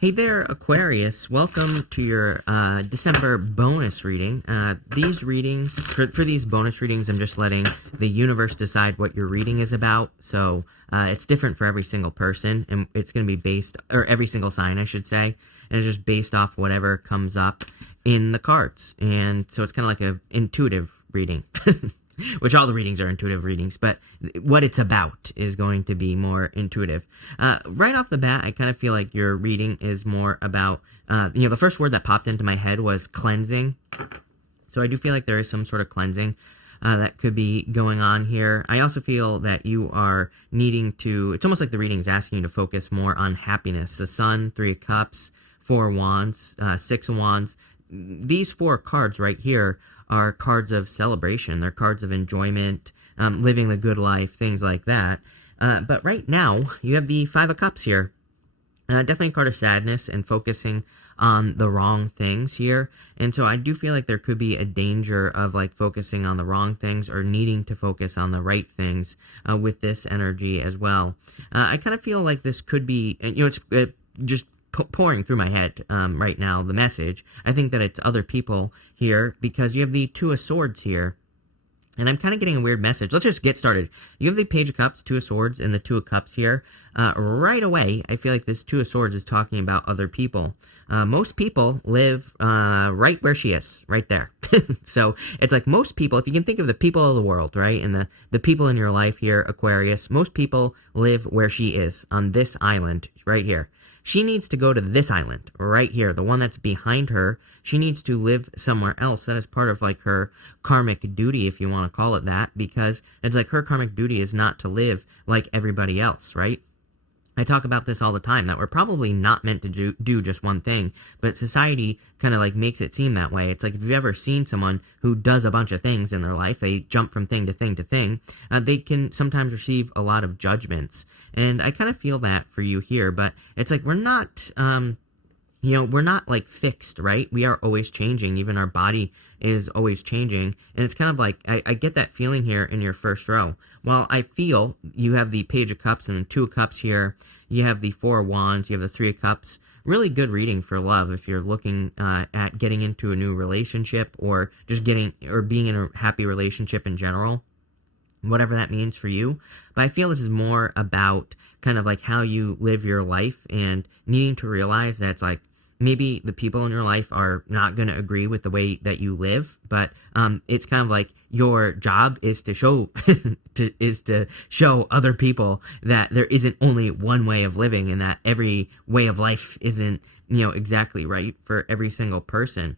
Hey there, Aquarius. Welcome to your December bonus reading. These readings, for these bonus readings, I'm just letting the universe decide what your reading is about. So it's different for every single person, and it's going to be based, or every single sign, I should say, and it's just based off whatever comes up in the cards. And so it's kind of like an intuitive reading. Which all the readings are intuitive readings, but what it's about is going to be more intuitive. Right off the bat, I kind of feel like your reading is more about, the first word that popped into my head was cleansing. So I do feel like there is some sort of cleansing that could be going on here. I also feel that you are needing to, it's almost like the reading is asking you to focus more on happiness. The Sun, 3 of Cups, 4 of Wands, 6 of Wands. These 4 cards right here are cards of celebration. They're cards of enjoyment, living the good life, things like that. But right now, you have the 5 of Cups here. Definitely a card of sadness and focusing on the wrong things here. And so I do feel like there could be a danger of like focusing on the wrong things or needing to focus on the right things with this energy as well. I kind of feel like this could be, it's just pouring through my head right now, the message. I think that it's other people here because you have the 2 of Swords here. And I'm kind of getting a weird message. Let's just get started. You have the Page of Cups, 2 of Swords, and the 2 of Cups here. Right away, I feel like this 2 of Swords is talking about other people. Most people live right where she is, right there. So it's like most people, if you can think of the people of the world, right, and the people in your life here, Aquarius, most people live where she is, on this island right here. She needs to go to this island right here, the one that's behind her. She needs to live somewhere else. That is part of like her karmic duty, if you want to call it that, because it's like her karmic duty is not to live like everybody else, right? I talk about this all the time, that we're probably not meant to do just one thing, but society kind of like makes it seem that way. It's like if you've ever seen someone who does a bunch of things in their life, they jump from thing to thing to thing, they can sometimes receive a lot of judgments. And I kind of feel that for you here, but it's like we're not, we're not like fixed, right? We are always changing. Even our body is always changing. And it's kind of like, I get that feeling here in your first row. Well, I feel you have the Page of Cups and the 2 of Cups here. You have the 4 of Wands. You have the 3 of Cups. Really good reading for love if you're looking at getting into a new relationship or just being in a happy relationship in general. Whatever that means for you. But I feel this is more about kind of like how you live your life and needing to realize that it's like maybe the people in your life are not going to agree with the way that you live, but it's kind of like your job is to show to show other people that there isn't only one way of living and that every way of life isn't, exactly right for every single person.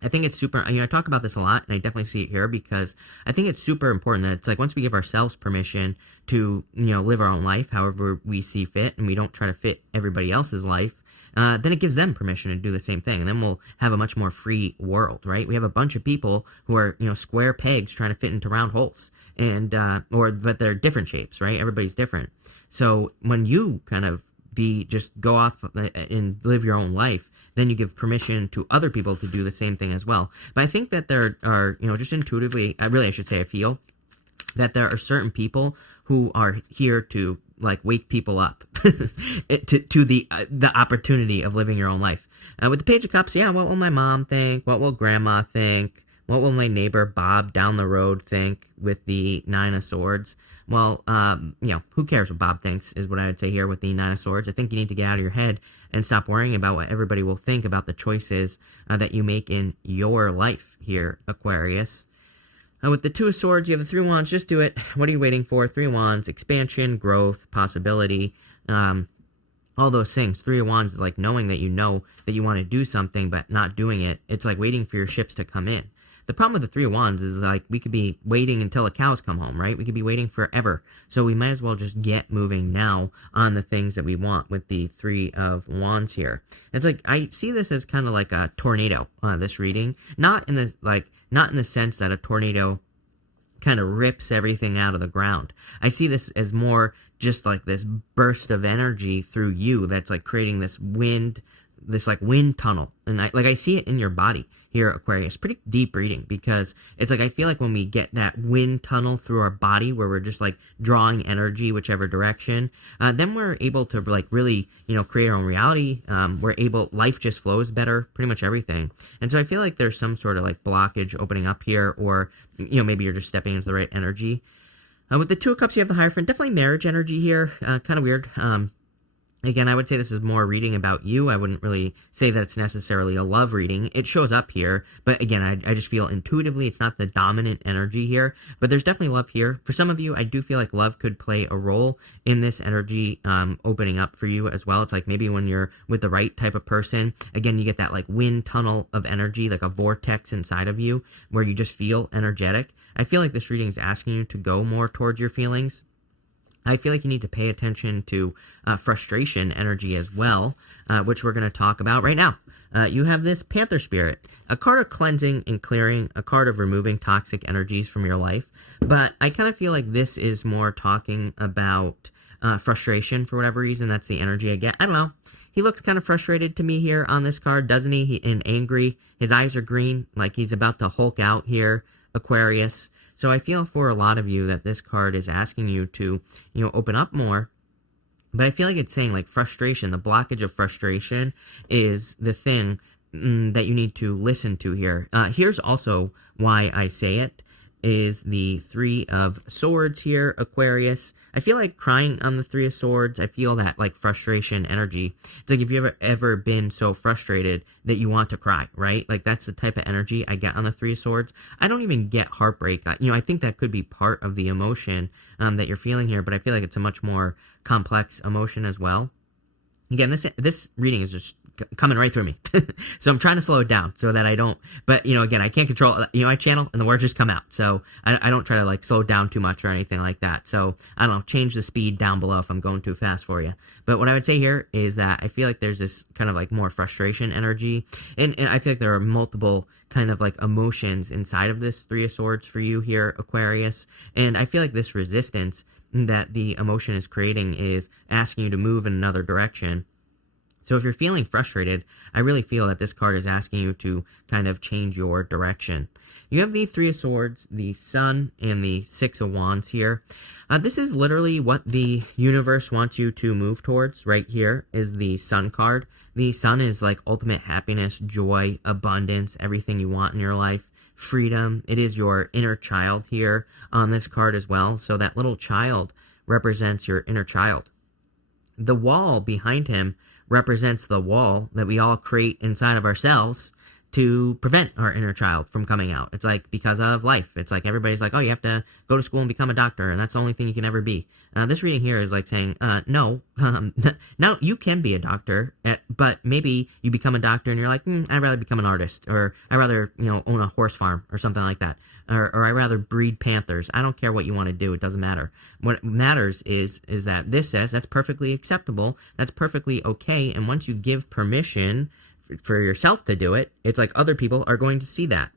I think it's super, I talk about this a lot, and I definitely see it here because I think it's super important that it's like once we give ourselves permission to, live our own life however we see fit, and we don't try to fit everybody else's life, then it gives them permission to do the same thing, and then we'll have a much more free world, right? We have a bunch of people who are, square pegs trying to fit into round holes, and, but they're different shapes, right? Everybody's different. So when you kind of just go off and live your own life, then you give permission to other people to do the same thing as well. But I think that there are, just intuitively, I should say I feel that there are certain people who are here to like wake people up to the opportunity of living your own life. With the Page of Cups, yeah, what will my mom think? What will grandma think? What will my neighbor Bob down the road think with the 9 of Swords? Well, who cares what Bob thinks is what I would say here with the 9 of Swords. I think you need to get out of your head and stop worrying about what everybody will think about the choices that you make in your life here, Aquarius. With the 2 of Swords, you have the 3 of Wands. Just do it. What are you waiting for? 3 of Wands, expansion, growth, possibility, all those things. 3 of Wands is like knowing that you know that you want to do something but not doing it. It's like waiting for your ships to come in. The problem with the 3 of Wands is like we could be waiting until the cows come home, right? We could be waiting forever. So we might as well just get moving now on the things that we want with the 3 of Wands here. It's like I see this as kind of like a tornado, this reading. Not in the sense that a tornado kind of rips everything out of the ground. I see this as more just like this burst of energy through you that's like creating this wind tunnel. And I see it in your body. here, Aquarius. Pretty deep reading, because it's like I feel like when we get that wind tunnel through our body where we're just like drawing energy whichever direction, then we're able to like really, create our own reality. Life just flows better, pretty much everything. And so I feel like there's some sort of like blockage opening up here, or maybe you're just stepping into the right energy. With the Two of Cups, you have the Hierophant. Definitely marriage energy here. Kind of weird. Again, I would say this is more reading about you. I wouldn't really say that it's necessarily a love reading. It shows up here, but again, I just feel intuitively it's not the dominant energy here, but there's definitely love here. For some of you, I do feel like love could play a role in this energy opening up for you as well. It's like maybe when you're with the right type of person, again, you get that like wind tunnel of energy, like a vortex inside of you where you just feel energetic. I feel like this reading is asking you to go more towards your feelings. I feel like you need to pay attention to frustration energy as well, which we're going to talk about right now. You have this Panther Spirit, a card of cleansing and clearing, a card of removing toxic energies from your life. But I kind of feel like this is more talking about frustration for whatever reason. That's the energy I get. I don't know. He looks kind of frustrated to me here on this card, doesn't he? And angry. His eyes are green, like he's about to Hulk out here, Aquarius. So I feel for a lot of you that this card is asking you to, open up more. But I feel like it's saying like frustration, the blockage of frustration is the thing that you need to listen to here. Here's also why I say it, is the Three of Swords here, Aquarius. I feel like crying on the Three of Swords. I feel that like frustration energy. It's like if you've ever been so frustrated that you want to cry, right? Like that's the type of energy I get on the Three of Swords. I don't even get heartbreak. I think that could be part of the emotion that you're feeling here, but I feel like it's a much more complex emotion as well. Again, this reading is just coming right through me. So I'm trying to slow it down so that I don't, but again, I can't control, I channel and the words just come out. So I don't try to like slow it down too much or anything like that. So I don't know, change the speed down below if I'm going too fast for you. But what I would say here is that I feel like there's this kind of like more frustration energy. And I feel like there are multiple kind of like emotions inside of this Three of Swords for you here, Aquarius. And I feel like this resistance that the emotion is creating is asking you to move in another direction. So if you're feeling frustrated, I really feel that this card is asking you to kind of change your direction. You have the Three of Swords, the Sun, and the Six of Wands here. This is literally what the universe wants you to move towards. Right here is the Sun card. The Sun is like ultimate happiness, joy, abundance, everything you want in your life. Freedom. It is your inner child here on this card as well. So that little child represents your inner child. The wall behind him represents the wall that we all create inside of ourselves to prevent our inner child from coming out. It's like because of life. It's like everybody's like, oh, you have to go to school and become a doctor, and that's the only thing you can ever be. This reading here is like saying, no, now you can be a doctor, but maybe you become a doctor and you're like, I'd rather become an artist, or I'd rather, own a horse farm or something like that. Or I'd rather breed panthers. I don't care what you want to do. It doesn't matter. What matters is that this says that's perfectly acceptable. That's perfectly okay. And once you give permission for yourself to do it, it's like other people are going to see that.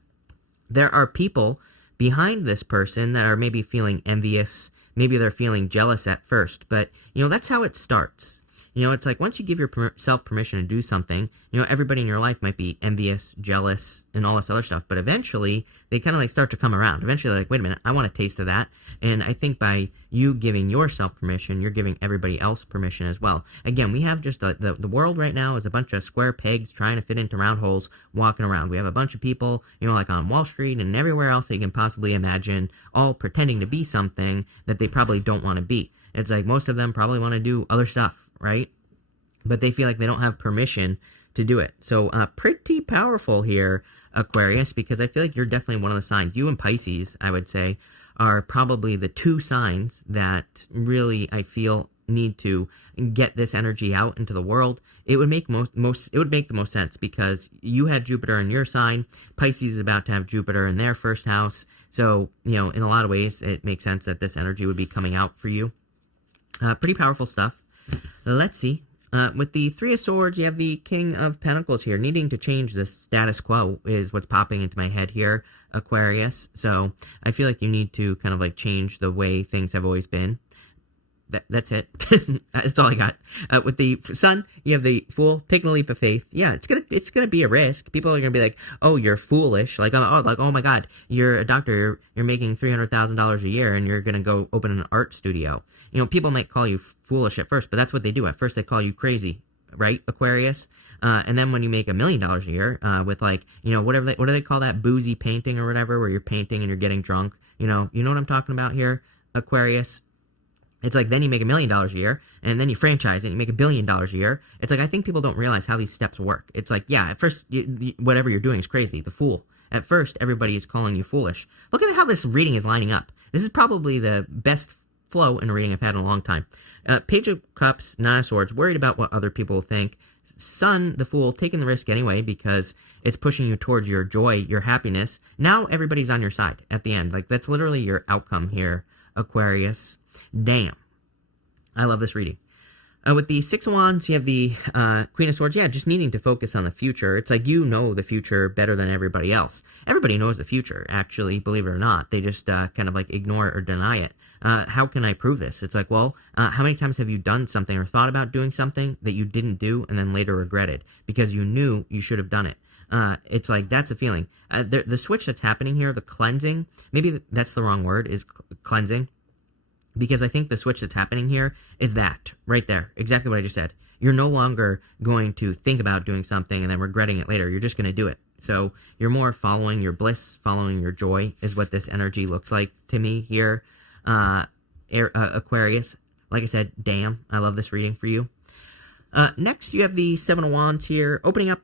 There are people behind this person that are maybe feeling envious. Maybe they're feeling jealous at first. But, that's how it starts. It's like once you give yourself permission to do something, everybody in your life might be envious, jealous, and all this other stuff. But eventually, they kind of like start to come around. Eventually, they're like, wait a minute, I want a taste of that. And I think by you giving yourself permission, you're giving everybody else permission as well. Again, we have just the world right now is a bunch of square pegs trying to fit into round holes walking around. We have a bunch of people, like on Wall Street and everywhere else that you can possibly imagine, all pretending to be something that they probably don't want to be. It's like most of them probably want to do other stuff, right? But they feel like they don't have permission to do it. So pretty powerful here, Aquarius, because I feel like you're definitely one of the signs. You and Pisces, I would say, are probably the two signs that really I feel need to get this energy out into the world. It would make it would make the most sense because you had Jupiter in your sign. Pisces is about to have Jupiter in their first house. So, in a lot of ways, it makes sense that this energy would be coming out for you. Pretty powerful stuff. Let's see. With the Three of Swords, you have the King of Pentacles here. Needing to change the status quo is what's popping into my head here, Aquarius. So I feel like you need to kind of like change the way things have always been. that's it. That's all I got. With the Sun, you have the Fool taking a leap of faith. Yeah, it's gonna be a risk. People are gonna be like, "Oh, you're foolish." Like, oh my God, you're a doctor. You're making $300,000 a year, and you're gonna go open an art studio. People might call you foolish at first, but that's what they do. At first, they call you crazy, right, Aquarius? And then when you make $1 million a year, with like, whatever what do they call that, boozy painting or whatever, where you're painting and you're getting drunk. You know what I'm talking about here, Aquarius? It's like, then you make $1 million a year, and then you franchise it, and you make $1 billion a year. It's like, I think people don't realize how these steps work. It's like, yeah, at first, whatever you're doing is crazy, the Fool. At first, everybody is calling you foolish. Look at how this reading is lining up. This is probably the best flow in a reading I've had in a long time. Page of Cups, Nine of Swords, worried about what other people will think. Sun, the Fool, taking the risk anyway because it's pushing you towards your joy, your happiness. Now everybody's on your side at the end. Like, that's literally your outcome here, Aquarius. Damn. I love this reading. With the Six of Wands, you have the Queen of Swords. Yeah, just needing to focus on the future. It's like, the future better than everybody else. Everybody knows the future, actually, believe it or not. They just kind of like ignore it or deny it. How can I prove this? It's like, well, how many times have you done something or thought about doing something that you didn't do and then later regretted because you knew you should have done it? It's like, that's a feeling. The switch that's happening here, the cleansing, maybe that's the wrong word, is cleansing. Because I think the switch that's happening here is that, right there, exactly what I just said. You're no longer going to think about doing something and then regretting it later. You're just going to do it. So you're more following your bliss, following your joy is what this energy looks like to me here. Aquarius, like I said, damn, I love this reading for you. Next, you have the Seven of Wands here, opening up.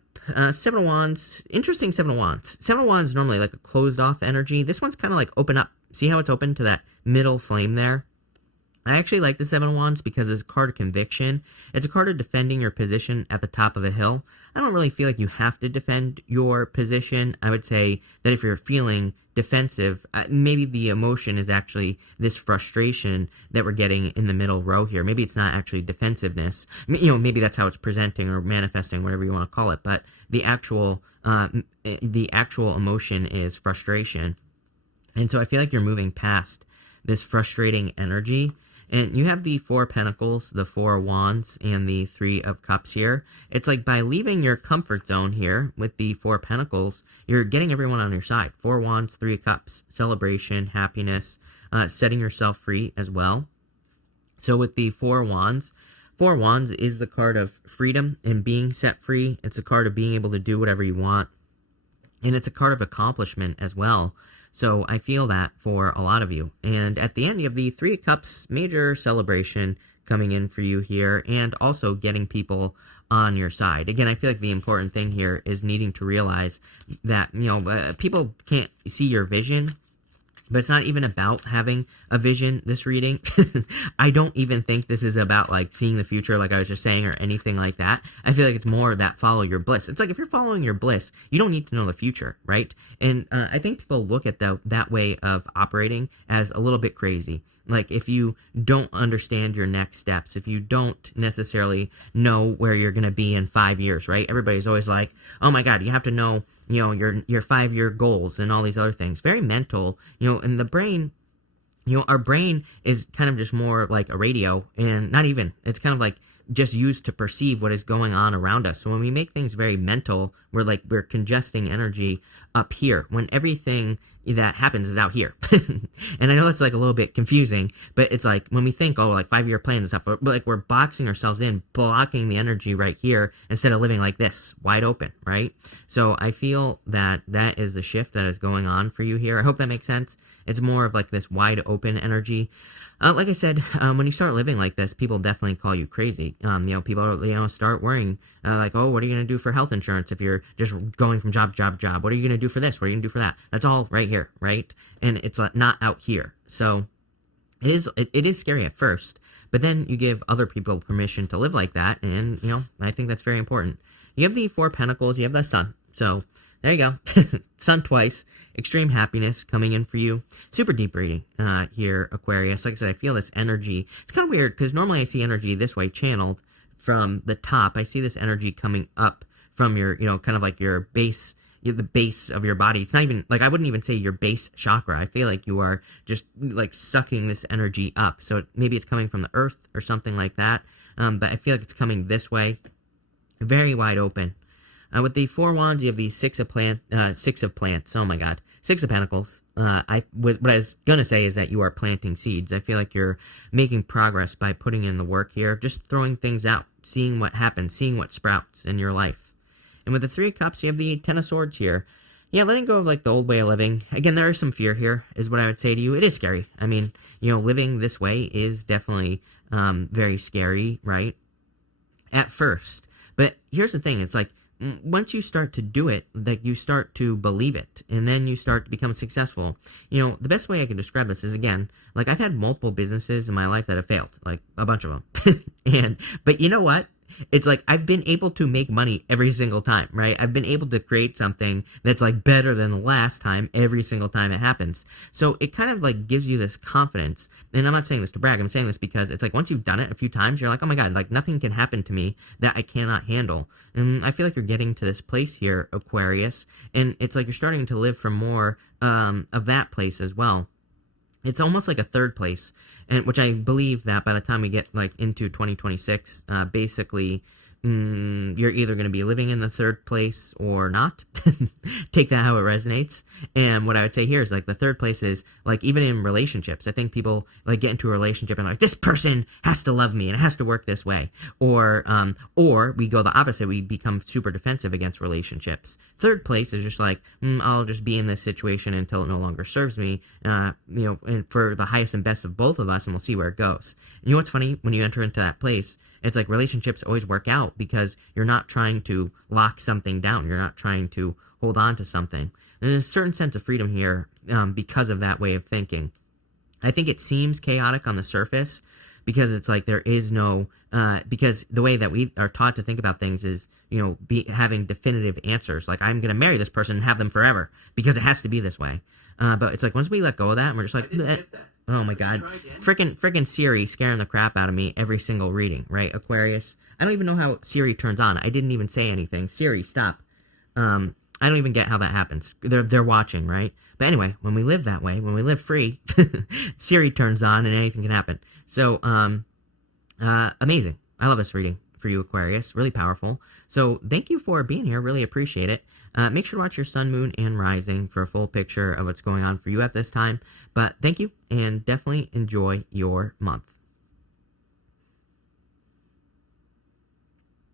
Seven of Wands, interesting Seven of Wands. Seven of Wands is normally like a closed off energy. This one's kind of like open up. See how it's open to that middle flame there? I actually like the Seven of Wands because it's a card of conviction. It's a card of defending your position at the top of a hill. I don't really feel like you have to defend your position. I would say that if you're feeling defensive, maybe the emotion is actually this frustration that we're getting in the middle row here. Maybe it's not actually defensiveness. Maybe that's how it's presenting or manifesting, whatever you want to call it. But the actual emotion is frustration. And so I feel like you're moving past this frustrating energy. And you have the Four of Pentacles, the Four of Wands, and the Three of Cups here. It's like, by leaving your comfort zone here with the Four of Pentacles, you're getting everyone on your side. Four Wands, Three of Cups, celebration, happiness, setting yourself free as well. So with the Four of Wands is the card of freedom and being set free. It's a card of being able to do whatever you want. And it's a card of accomplishment as well. So I feel that for a lot of you. And at the end, you have the Three of Cups, major celebration coming in for you here, and also getting people on your side. Again, I feel like the important thing here is needing to realize that, people can't see your vision, but it's not even about having a vision, this reading. I don't even think this is about, like, seeing the future, like I was just saying, or anything like that. I feel like it's more that follow your bliss. It's like, if you're following your bliss, you don't need to know the future, right? And I think people look at that way of operating as a little bit crazy. Like, if you don't understand your next steps, if you don't necessarily know where you're going to be in 5 years, right? Everybody's always like, oh my God, you have to know, your 5-year goals and all these other things. Very mental, and the brain, our brain is kind of just more like a radio, and not even, it's kind of like just used to perceive what is going on around us. So when we make things very mental, we're congesting energy up here when everything that happens is out here. And I know it's like a little bit confusing, but it's like when we think, like 5-year plans and stuff, but like we're boxing ourselves in, blocking the energy right here instead of living like this, wide open, right? So I feel that that is the shift that is going on for you here. I hope that makes sense. It's more of like this wide open energy. Like I said, when you start living like this, people definitely call you crazy. People, start worrying, like, oh, what are you going to do for health insurance if you're just going from job to job to job? What are you going to do for this? What are you going to do for that? That's all right here, right? And it's not out here. So it is scary at first, but then you give other people permission to live like that, and, I think that's very important. You have the Four of Pentacles, you have the Sun, so there you go. Sun twice. Extreme happiness coming in for you. Super deep reading here, Aquarius. Like I said, I feel this energy. It's kind of weird because normally I see energy this way channeled from the top. I see this energy coming up from your, kind of like your base the base of your body. It's not even like, I wouldn't even say your base chakra. I feel like you are just like sucking this energy up. So maybe it's coming from the earth or something like that. But I feel like it's coming this way, very wide open. With the Four Wands, you have the Six of Plants. Oh my God, Six of Pentacles. What I was gonna say is that you are planting seeds. I feel like you're making progress by putting in the work here, just throwing things out, seeing what happens, seeing what sprouts in your life. And with the Three of Cups, you have the Ten of Swords here. Yeah, letting go of like the old way of living. Again, there is some fear here, is what I would say to you. It is scary. I mean, living this way is definitely very scary, right? At first. But here's the thing, it's like, once you start to do it, like you start to believe it, and then you start to become successful. The best way I can describe this is, again, like I've had multiple businesses in my life that have failed, like a bunch of them. But you know what? It's like I've been able to make money every single time, right? I've been able to create something that's like better than the last time every single time it happens. So it kind of like gives you this confidence. And I'm not saying this to brag. I'm saying this because it's like once you've done it a few times, you're like, oh my God, like nothing can happen to me that I cannot handle. And I feel like you're getting to this place here, Aquarius. And it's like you're starting to live for more of that place as well. It's almost like a third place, and which I believe that by the time we get like into 2026, basically, you're either going to be living in the third place or not. Take that how it resonates. And what I would say here is like the third place is like even in relationships. I think people like get into a relationship and like this person has to love me and it has to work this way, or we go the opposite. We become super defensive against relationships. Third place is just like I'll just be in this situation until it no longer serves me. And for the highest and best of both of us, and we'll see where it goes. And you know what's funny? When you enter into that place, it's like relationships always work out because you're not trying to lock something down. You're not trying to hold on to something. And there's a certain sense of freedom here because of that way of thinking. I think it seems chaotic on the surface because it's like there is no, because the way that we are taught to think about things is, having definitive answers. Like, I'm going to marry this person and have them forever because it has to be this way. But it's like once we let go of that and we're just like, oh my God, freaking Siri scaring the crap out of me every single reading, right? Aquarius. I don't even know how Siri turns on. I didn't even say anything. Siri, stop. I don't even get how that happens. They're watching, right? But anyway, when we live that way, when we live free, Siri turns on and anything can happen. So, amazing. I love this reading for you, Aquarius. Really powerful. So thank you for being here. Really appreciate it. Make sure to watch your sun, moon, and rising for a full picture of what's going on for you at this time. But thank you, and definitely enjoy your month.